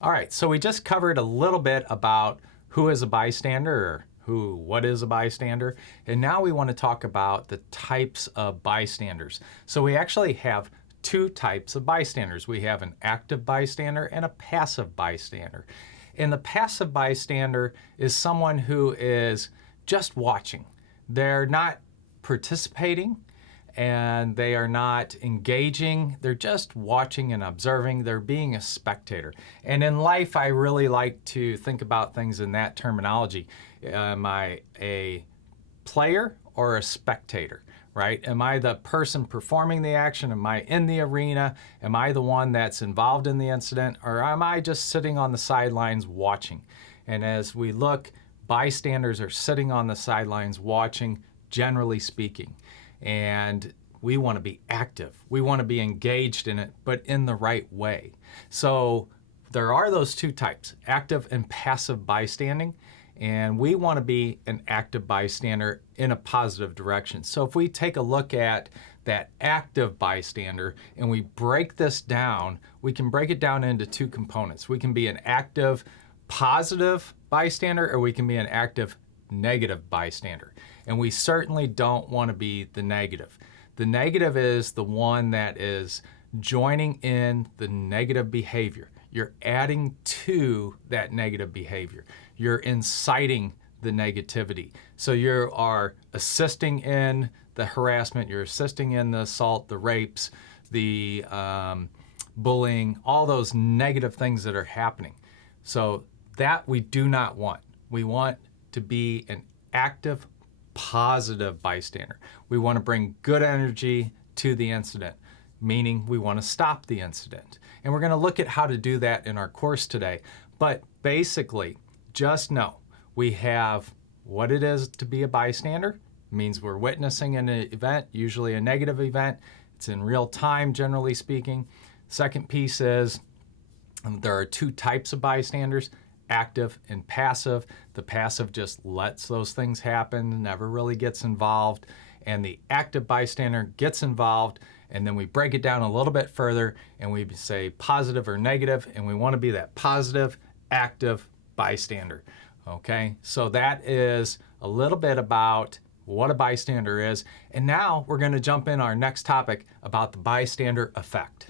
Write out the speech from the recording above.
All right, so we just covered a little bit about who is a bystander or what is a bystander, and now we want to talk about the types of bystanders. So we actually have two types of bystanders. We have an active bystander and a passive bystander. And the passive bystander is someone who is just watching. They're not participating and they are not engaging. They're just watching and observing. They're being a spectator. And in life, I really like to think about things in that terminology. Am I a player or a spectator, right? Am I the person performing the action? Am I in the arena? Am I the one that's involved in the incident? Or am I just sitting on the sidelines watching? And as we look, bystanders are sitting on the sidelines watching, generally speaking. And we want to be active. We want to be engaged in it, but in the right way. So there are those two types, active and passive bystanding. And we want to be an active bystander in a positive direction. So if we take a look at that active bystander and we break this down, we can break it down into two components. We can be an active positive bystander, or we can be an active negative bystander. And we certainly don't want to be the negative. The negative is the one that is joining in the negative behavior. You're adding to that negative behavior. You're inciting the negativity. So you are assisting in the harassment, you're assisting in the assault, the rapes, the bullying, all those negative things that are happening. So that we do not want. We want to be an active, positive bystander. We want to bring good energy to the incident, meaning we want to stop the incident. And we're going to look at how to do that in our course today. But basically, just know we have what it is to be a bystander. It means we're witnessing an event, usually a negative event. It's in real time, generally speaking. Second piece is there are two types of bystanders, active and passive. The passive just lets those things happen, never really gets involved. And the active bystander gets involved, and then we break it down a little bit further and we say positive or negative, and we want to be that positive, active bystander. Okay, so that is a little bit about what a bystander is. And now we're going to jump in our next topic about the bystander effect.